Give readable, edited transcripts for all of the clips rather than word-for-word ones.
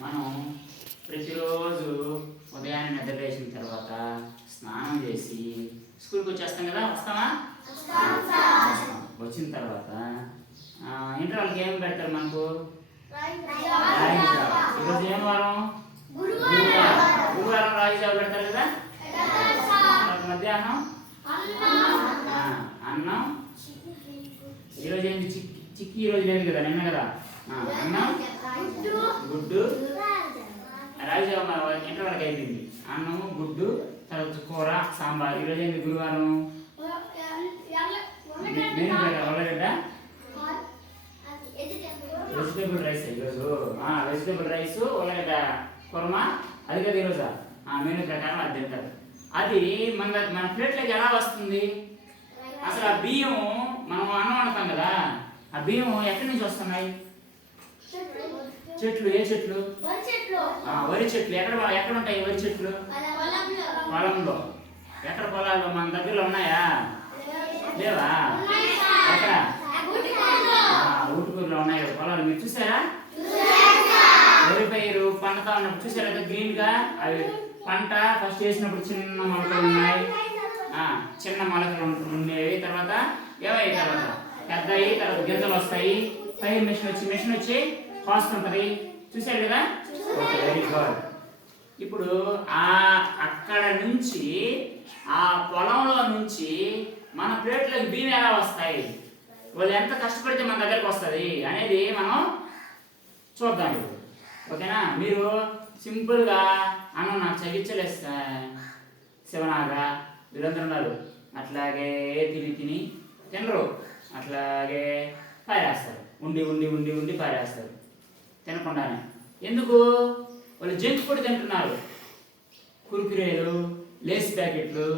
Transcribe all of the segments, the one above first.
మనం ప్రతిరోజు ఉదయాన్నే నిద్ర లేచిన తర్వాత స్నానం చేసి స్కూల్కి వచ్చేస్తాం కదా, వస్తామా? వచ్చిన తర్వాత ఇంటర్వల్కి ఏం పెడతారు మనకు? రాగి జావ. ఈరోజు ఏం వారం? గురువారం రాగి జావ పెడతారు కదా. మధ్యాహ్నం అన్నం. ఈరోజు ఏంటి? చిక్కి ఈరోజు లేదు కదా, నిన్న కదా. అన్నం, గుడ్డు, రాగి జావ ఇంటర్వల్కి అయిపోయింది. అన్నము, గుడ్డు, తర్వాత కూర, సాంబార్. ఈరోజు ఏంటి? గురువారం. ఉల్లగడ్డ వెజిటేబుల్ రైస్. ఈరోజు వెజిటేబుల్ రైస్, ఉల్లగడ్డ కుర్మా. అది కదా ఈరోజు మెనూ ప్రకారం అది తింటారు. అది మన ప్లేట్లోకి ఎలా వస్తుంది? అసలు ఆ బియ్యం మనం అన్నం వండుతాం కదా, ఆ బియ్యం ఎక్కడి నుంచి వస్తున్నాయి? చెట్లు. ఏ చెట్లు? వరి చెట్లు. ఎక్కడ ఉంటాయి వరి చెట్లు? పొలంలో. ఎక్కడ పొలాల్లో? మన దగ్గరలో ఉన్నాయా? లేవా? ఎక్కడ? ఊటుకూరులో ఉన్నాయి కదా పొలాలు. మీరు చూసారా? వరి పైరు పంటతో ఉన్నప్పుడు చూసారా గ్రీన్ గా? అవి పంట ఫస్ట్ వేసినప్పుడు చిన్న మొలకలు ఉన్నాయి, చిన్న మొలకలు ఉండేవి. తర్వాత ఏవై తర్వాత పెద్ద అయ్యి తర్వాత గింజలు వస్తాయి. పైరు మిషన్ వచ్చి కోస్తుంటది. చూసారు కదా? Okay, very good. ఇప్పుడు అక్కడ నుంచి ఆ పొలంలో నుంచి మన ప్లేట్లోకి బియ్యం ఎలా వస్తాయి, వాళ్ళు ఎంత కష్టపడితే మన దగ్గరకు వస్తుంది అనేది మనం చూద్దాం ఇప్పుడు. ఓకేనా? మీరు సింపుల్గా అన్నం నాకు చగించలేదు శివనాగా వీళ్ళందరూ ఉన్నారు, అట్లాగే తిని తినరు, అట్లాగే పారేస్తారు. ఉండి ఉండి ఉండి ఉండి పారేస్తారు తినకుండానే. ఎందుకు? వాళ్ళు జంక్ ఫుడ్ తింటున్నారు. కుర్కురేలు, లేస్ ప్యాకెట్లు,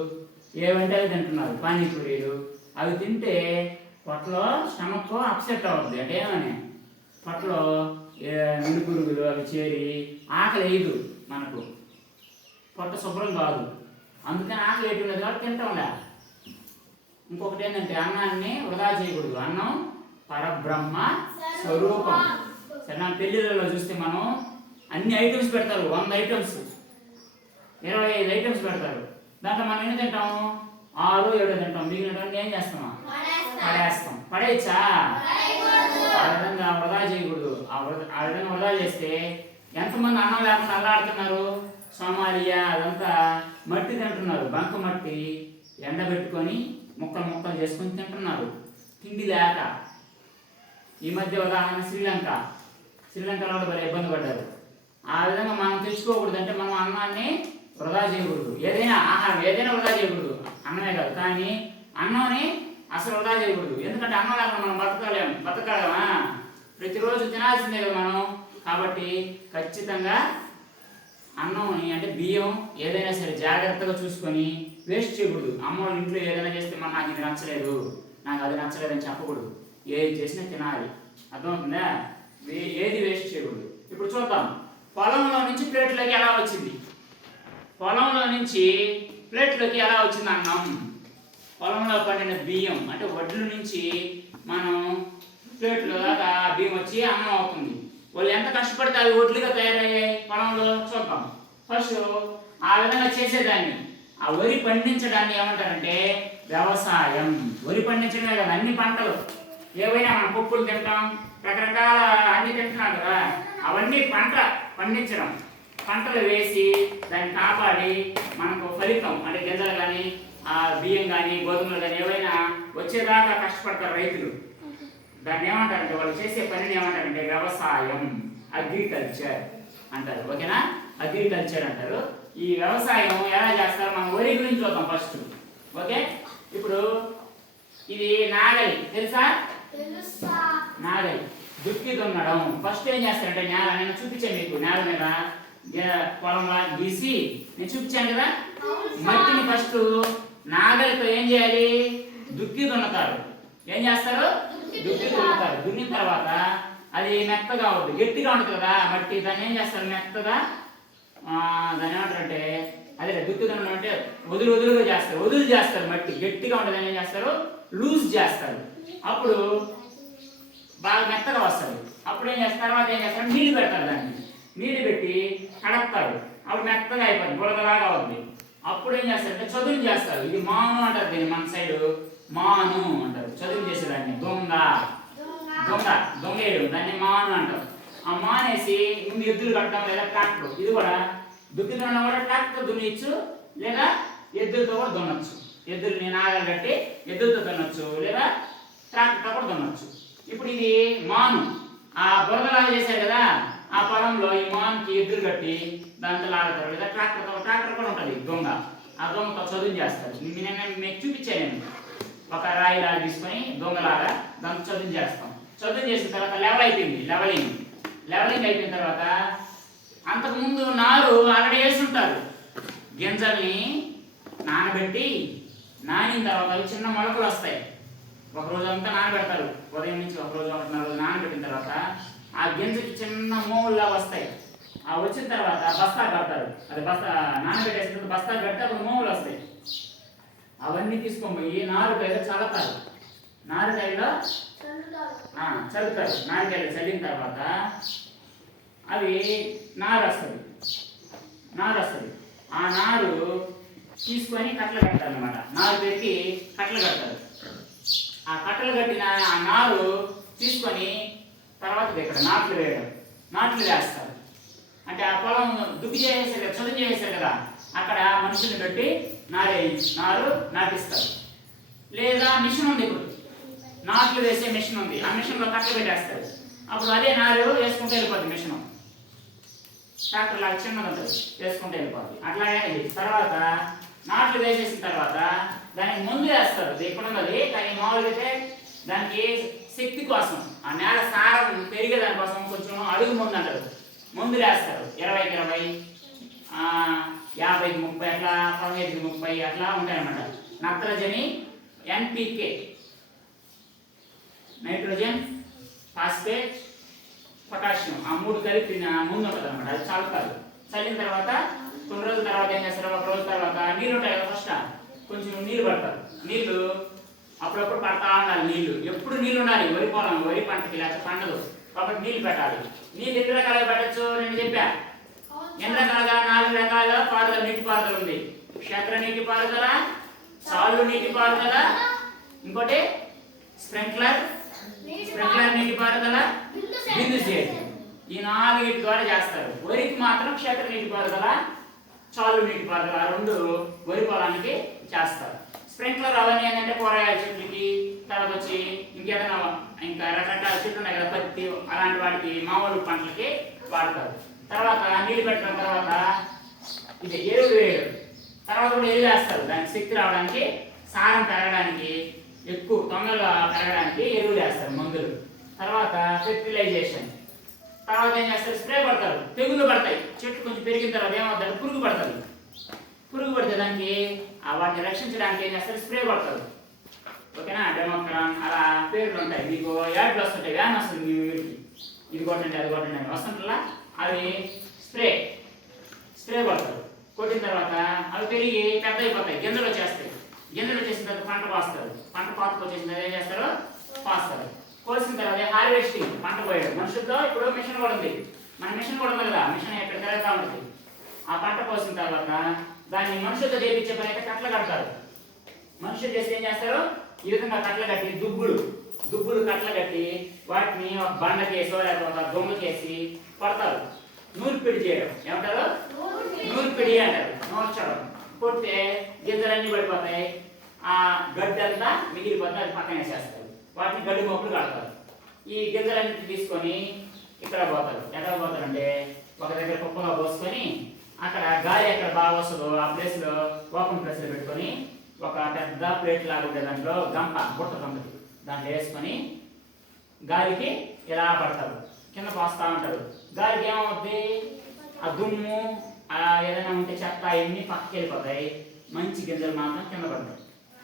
ఏవంటే అవి తింటున్నారు. పానీపూరీలు అవి తింటే పొట్టలో స్టమక్ అప్సెట్ అవుతుంది. అంటే ఏమని పొట్టలో నిండు పురుగులు అవి చేరి ఆకలి వేయదు, మనకు పొట్ట శుభ్రం కాదు. అందుకని ఆకలి వేయటం లేదు కాబట్టి తింటాంలే. ఇంకొకటి ఏంటంటే అన్నాన్ని వృధా చేయకూడదు. అన్నం పరబ్రహ్మ స్వరూపం. సరే, నా పెళ్ళిళ్ళలో చూస్తే మనం అన్ని ఐటమ్స్ పెడతారు. 100 ఐటమ్స్, 25 ఐటమ్స్ పెడతారు. దాంట్లో మనం ఎన్ని తింటాము? 6, 7 తింటాం. మిగిలినటువంటి ఏం చేస్తామా? పడేస్తాం. పడేయచ్చా? ఆ విధంగా వృధా చేయకూడదు. ఆ విధంగా వృధా చేస్తే ఎంతమంది అన్నం లేకుండా అల్లాడుతున్నారు? సోమాలియా అదంతా మట్టి తింటున్నారు. బంక మట్టి ఎండబెట్టుకొని ముక్కలు చేసుకొని తింటున్నారు తిండి లేక. ఈ మధ్య ఉదాహరణ శ్రీలంకలో కూడా ఇబ్బంది పడ్డారు. ఆ విధంగా మనం తెచ్చుకోకూడదు. అంటే మనం అన్నాన్ని వృధా చేయకూడదు. ఏదైనా ఆహారం ఏదైనా వృధా చేయకూడదు. అన్నమే కాదు, కానీ అన్నంని అసలు వృధా చేయకూడదు. ఎందుకంటే అన్నం లేకుండా మనం బతకగలమా? ప్రతిరోజు తినాల్సిందే కదా మనం. కాబట్టి ఖచ్చితంగా అన్నంని అంటే బియ్యం ఏదైనా సరే జాగ్రత్తగా చూసుకొని వేస్ట్ చేయకూడదు. అమ్మ వాళ్ళ ఇంట్లో ఏదైనా చేస్తే నాకు ఇది నచ్చలేదు, నాకు అది నచ్చలేదు అని చెప్పకూడదు. ఏది చేసినా తినాలి. అర్థమవుతుందా? ఏది వేస్ట్ చేయకూడదు. ఇప్పుడు చూద్దాం, పొలంలో నుంచి ప్లేట్లోకి ఎలా వచ్చింది? పొలంలో నుంచి ప్లేట్లోకి ఎలా వచ్చింది అన్నం? పొలంలో పండిన బియ్యం అంటే వడ్ల నుంచి మనం ప్లేట్లో దాకా బియ్యం వచ్చి అన్నం అవుతుంది. వాళ్ళు ఎంత కష్టపడితే అవి వడ్లుగా తయారయ్యాయి పొలంలో చూద్దాం. ఫస్ట్ ఆ విధంగా చేసేదాన్ని, ఆ వరి పండించడాన్ని ఏమంటారంటే వ్యవసాయం. వరి పండించడమే కదా, అన్ని పంటలు ఏవైనా మనం పప్పులు తింటాం, రకరకాల అన్ని తింటున్నాం కదా, అవన్నీ పండించడం. పంటలు వేసి దాన్ని కాపాడి మనకు ఫలితం అంటే గింజలు కానీ బియ్యం కానీ గోధుమలు కానీ ఏవైనా వచ్చేదాకా కష్టపడతారు రైతులు. దాన్ని ఏమంటారంటే వాళ్ళు చేసే పనిని ఏమంటారంటే వ్యవసాయం, అగ్రికల్చర్ అంటారు. ఓకేనా? అగ్రికల్చర్ అంటారు. ఈ వ్యవసాయం ఎలా చేస్తారు? మనం వరి గురించి చూద్దాం ఫస్ట్. ఓకే, ఇప్పుడు ఇది నాగలి తెలుసా? నాగలి దుక్కి దున్నడం. ఫస్ట్ ఏం చేస్తారంటే నేల, నేను చూపించాను మీకు, నేల మీద పొలంలో గీసి నేను చూపించాను కదా. మట్టిని ఫస్ట్ నాగలితో ఏం చేయాలి? దుక్కి దున్నుతారు. ఏం చేస్తారు? దుక్కి దున్నుతారు. దున్నిన తర్వాత అది మెత్తగా అవుతుంది, గట్టిగా ఉంటుంది కదా మట్టి. దాన్ని ఏం చేస్తారు? మెత్తగా దాన్ని ఏమంటారంటే అదే దుక్కి దున్నడం అంటే వదులుగా చేస్తారు. వదులు చేస్తారు. మట్టి గట్టిగా ఉంటుంది, ఏం చేస్తారు? లూజ్ చేస్తారు. అప్పుడు బాగా మెత్తగా వస్తుంది. అప్పుడు ఏం చేస్తారు? తర్వాత ఏం చేస్తారు? నీళ్లు పెడతారు. దాన్ని నీళ్ళు పెట్టి కడతారు. అప్పుడు మెత్తగా అయిపోతుంది, బురదలాగా అవుతుంది. అప్పుడు ఏం చేస్తారంటే చదును చేస్తారు. ఇది మాను అంటారు, దీన్ని మన సైడ్ మాను అంటారు. చదును చేసేదాన్ని దొంగ దొంగ దొంగేయడం, దాన్ని మాను అంటారు. ఆ మానేసి ముందు ఎద్దులు కట్టడం లేదా ట్రాక్టర్, ఇది కూడా దుక్కి దున్నడం కూడా ట్రాక్టర్ దున్నిచ్చు, లేదా ఎద్దులతో కూడా దున్నచ్చు. ఎద్దుల్ని నాగలు కట్టి ఎద్దులతో దున్నచ్చు, లేదా ట్రాక్టర్తో కూడా దున్నచ్చు. ఇప్పుడు ఇది మాను, ఆ బురదలాగా చేశారు కదా, ఆ పొలంలో ఈ మానుకి ఎద్దులు కట్టి దాంతో లాగుతారు, లేదా ట్రాక్టర్ కూడా ఉంటుంది దొంగ. ఆ దొంగతో చదువు చేస్తారు. నేను మీకు చూపించాను, నేను ఒక రాయి లాగా తీసుకొని దొంగలాగా దాంతో చదువు చేస్తాం. చదువు చేసిన తర్వాత లెవెల్ అయిపోయింది, లెవెలింగ్ అయిపోయిన తర్వాత అంతకుముందు నారు ఆల్రెడీ వేస్తుంటారు. గింజల్ని నానబెట్టి నానిన తర్వాత అవి చిన్న మొలకలు వస్తాయి. ఒక రోజు అంతా నానబెడతారు, ఉదయం నుంచి ఒక రోజు 1.5 రోజు నానబెట్టిన తర్వాత ఆ గింజకి చిన్న మోముల్లా వస్తాయి. ఆ వచ్చిన తర్వాత బస్తా కడతారు. అది బస్తా నానబెట్టేసిన తర్వాత బస్తా కడితే అప్పుడు మోములు వస్తాయి. అవన్నీ తీసుకొని పోయి నారుకాయలు చల్లుతారు. నారుకాయలో చల్లుతారు. నారుకాయలు చల్లిన తర్వాత అవి నారు వస్తుంది. ఆ నారు తీసుకొని కట్టలు కడతారు అనమాట. నారు పెట్టి కట్టలు కడతారు. ఆ కట్టలు కట్టిన ఆ నారు తీసుకొని తర్వాత ఇక్కడ నాట్లు వేస్తారు. అంటే ఆ పొలం దుక్కి చేసేసారు కదా, చదువు చేసేసారు కదా, అక్కడ మనుషుల్ని పెట్టి నారు నాటిస్తారు. లేదా మిషన్ ఉంది, ఇప్పుడు నాట్లు వేసే మిషన్ ఉంది, ఆ మిషన్లో కట్టలు పెట్టేస్తారు. అప్పుడు అదే నారు వేసుకుంటూ వెళ్ళిపోద్ది. మిషన్ ట్రాక్టర్ లాగా చిన్నది ఉంటుంది, వేసుకుంటూ వెళ్ళిపోద్ది. అట్లాగే తర్వాత నాట్లు వేసేసిన తర్వాత దానికి ముందు వేస్తారు. ఇక్కడ ఉన్నది కానీ మామూలుగా అయితే దానికి శక్తి కోసం, ఆ నేల సారం పెరిగే దానికోసం కొంచెం అడుగు ముందు అంటారు, ముందు వేస్తారు. 20కి 20, 50కి 30 అట్లా, 15కి 30 అట్లా ఉంటాయన్నమాట. నత్రజని, NPK, నైట్రోజన్, ఫాస్ఫేట్, పొటాషియం, ఆ 3 కలిపి ముందు ఉంటుంది అనమాట. అది చల్లుతారు. చల్లిన తర్వాత కొన్ని రోజుల తర్వాత ఏం చేస్తారు, ఒక రోజు తర్వాత నీళ్ళు ఉంటాయి కదా, ఫస్ట్ కొంచెం నీళ్ళు పడతారు. నీళ్ళు అప్పుడప్పుడు పడతా ఉండాలి. నీళ్ళు ఎప్పుడు నీళ్ళు ఉండాలి. వరి పంటకి లేకపోతే పండదు కాబట్టి నీళ్ళు పెట్టాలి. నీళ్ళు ఎన్ని రకాలుగా పెట్టచ్చు నేను చెప్పా. ఎన్ని రకాలుగా? 4 రకాల పారుదల, నీటి పారుదల ఉంది. క్షేత్ర నీటి పారుదల, చాలు నీటి పారుదల, ఇంకోటి స్ప్రింక్లర్ నీటి పారుదల, బిందు సేద్యం. ఈ 4 ద్వారా చేస్తారు. వరికి మాత్రం క్షేత్ర నీటి పారుదల, చాలు నీటి పారుదల 2 వరి పొలానికి చేస్తారు. స్ప్రింక్లర్ అవన్నీ ఏంటంటే కూరగాయల చెట్లకి, తర్వాత వచ్చి ఇంకా రకరకాల చెట్లు ఉన్నాయి కదా, పత్తి అలాంటి వాటికి, మామూలు పంటలకి వాడతారు. తర్వాత నీళ్ళు పెట్టిన తర్వాత ఇది ఎరువులు వేయడం. తర్వాత కూడా ఎరువు వేస్తారు. దానికి శక్తి రావడానికి, సారం పెరగడానికి, ఎక్కువ తొందరగా పెరగడానికి ఎరువులు వేస్తారు, మందులు. తర్వాత ఫెర్టిలైజేషన్. తర్వాత ఏం చేస్తారు, స్ప్రే పడతారు. తెగులు పడతాయి. చెట్లు కొంచెం పెరిగిన తర్వాత ఏమవుతారు, పురుగు పడతారు. పురుగు పడితే దానికి వాటిని రక్షించడానికి ఏం చేస్తారు, స్ప్రే పడతారు. ఓకేనా? డెమోక్రాన్ అలా పేర్లు ఉంటాయి. మీకు యాడ్లు వస్తుంటాయి, వ్యాన్ వస్తుంది మీ వీటికి, ఇది కొట్టండి అది కొట్టండి అని వస్తుంటా. అవి స్ప్రే పడతారు. కొట్టిన తర్వాత అవి పెరిగి పెద్ద అయిపోతాయి, గింజలు వచ్చేస్తాయి. గింజలు వచ్చేసిన తర్వాత పంట కోస్తారు. పంట కోతకు వచ్చేసిన తర్వాత ఏం చేస్తారు, కోస్తారు. కోసిన తర్వాత హార్వెస్టింగ్, పంట కోయడం. మనుషులతో ఇప్పుడు మిషన్ కూడా ఉంది. మన మిషన్ కూడా ఉంది కదా, మిషన్ ఎక్కడ తిరుగుతూ ఉంటుంది. ఆ పంట కోసిన తర్వాత దాన్ని మనుషులతో చేయించే పని అయితే కట్టలు కడతారు. మనుషులు చేసి ఏం చేస్తారు, ఈ విధంగా కట్టలు కట్టి దుబ్బులు కట్టలు కట్టి వాటిని ఒక బండ చేసి లేకపోతే దొంగ చేసి పడతారు. నూర్పిడి చేయడం ఏమంటారు, నూర్పిడి అంటారు. నూర్చడం, కొడితే గింజలన్నీ పడిపోతాయి. ఆ గడ్డి అంతా మిగిలిపోతే అది పక్కన వేసేస్తారు. వాటిని గడ్డి మొక్కలు కడతారు. ఈ గింజలన్నింటినీ తీసుకొని ఇక్కడ పోతారు. ఎక్కడ పోతారంటే ఒక దగ్గర కుప్పగా పోసుకొని అక్కడ గాలి ఎక్కడ బాగా వస్తుందో ఆ ప్లేస్లో ఓపెన్ ప్లేస్లో పెట్టుకొని ఒక పెద్ద ప్లేట్ లాగా ఉండే దాంట్లో బుట్ట గంపది దాంట్లో వేసుకొని గాలికి ఇలా పడతారు. కింద పోస్తూ ఉంటారు. గాలికి ఏమవుద్ది, ఆ దుమ్ము ఏదైనా ఉంటే చెత్త ఇవన్నీ పక్కకి వెళ్ళిపోతాయి. మంచి గింజలు మాత్రం కింద పడతాయి.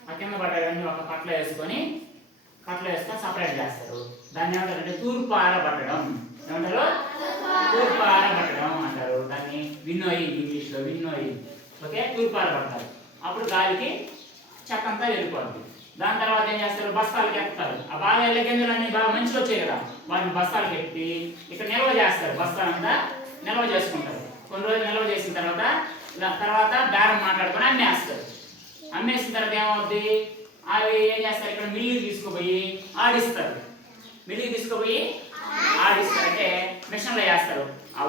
ఆ కింద పడ్డాయని ఒక కట్టలో వేసుకొని సపరేట్ చేస్తారు. దాన్ని ఏమంటారంటే తూర్పు ఆరబట్టడం. ఏమంటారు, తూర్పు ఆరబట్టడం అంటారు. దాన్ని విన్నోయింగ్, ఇంగ్లీష్లో విన్నోయింగ్. ఓకే, తూర్పు ఆరబడతారు. అప్పుడు గాలికి చెత్త అంతా వెళ్ళిపోతుంది. దాని తర్వాత ఏం చేస్తారు, బస్తాలకు ఎత్తారు. ఆ బాగా వెళ్ళే గింజలు అన్ని బాగా మంచిగా వచ్చాయి కదా, వాటిని బస్తాలకు ఎత్తి ఇక్కడ నిల్వ చేస్తారు. బస్తాలంతా నిల్వ చేసుకుంటారు. కొన్ని రోజులు నిల్వ చేసిన తర్వాత బేరం మాట్లాడుకొని అమ్మేస్తారు. అమ్మేసిన తర్వాత ఏమవుద్ది, అవి ఏం చేస్తారు, ఇక్కడ మిల్లుకి తీసుకుపోయి ఆడిస్తారు. మిల్లుకి తీసుకుపోయి ఆడిస్తారు అంటే మిషన్లో వేస్తారు. ఆ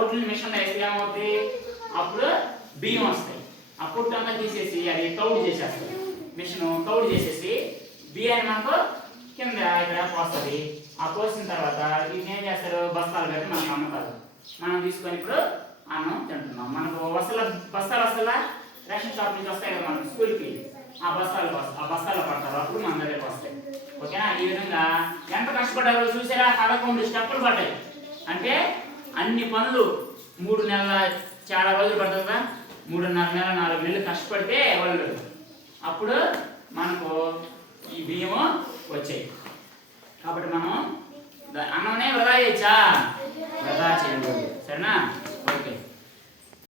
ఒడ్లు మిషన్లో వేస్తే ఏమవుతుంది, అప్పుడు బియ్యం వస్తాయి. ఆ పుట్టు అంతా తీసేసి అది తౌడు చేసేస్తారు. మిషన్ తౌడు చేసేసి బియ్యాన్ని మనకు కింద ఇక్కడ పోస్తుంది. ఆ పోసిన తర్వాత దీన్ని ఏం చేస్తారు, బస్తాలు కట్టి మనకు అమ్ముతారు. మనం తీసుకొని ఇప్పుడు అన్నం తింటున్నాం. మనకు బస్తాలు వస్తుందా, రేషన్ షాప్ నుంచి వస్తాయి కదా మనకు స్కూల్కి, ఆ బస్తాలు పడతారు. అప్పుడు మన దగ్గరికి వస్తాయి. ఓకేనా? ఈ విధంగా ఎంత కష్టపడ్డారో చూసారా, 11 స్టెప్పులు పడ్డాయి. అంటే అన్ని పనులు 3 నెలల చాలా రోజులు పడుతుంది కదా, 3.5 నెలలు 4 నెలలు కష్టపడితే వాళ్ళు అప్పుడు మనకు ఈ బియ్యము వచ్చాయి. కాబట్టి మనం అన్నమే వృధా చేయొచ్చా? వృధా చేయకూడదు. సరేనా?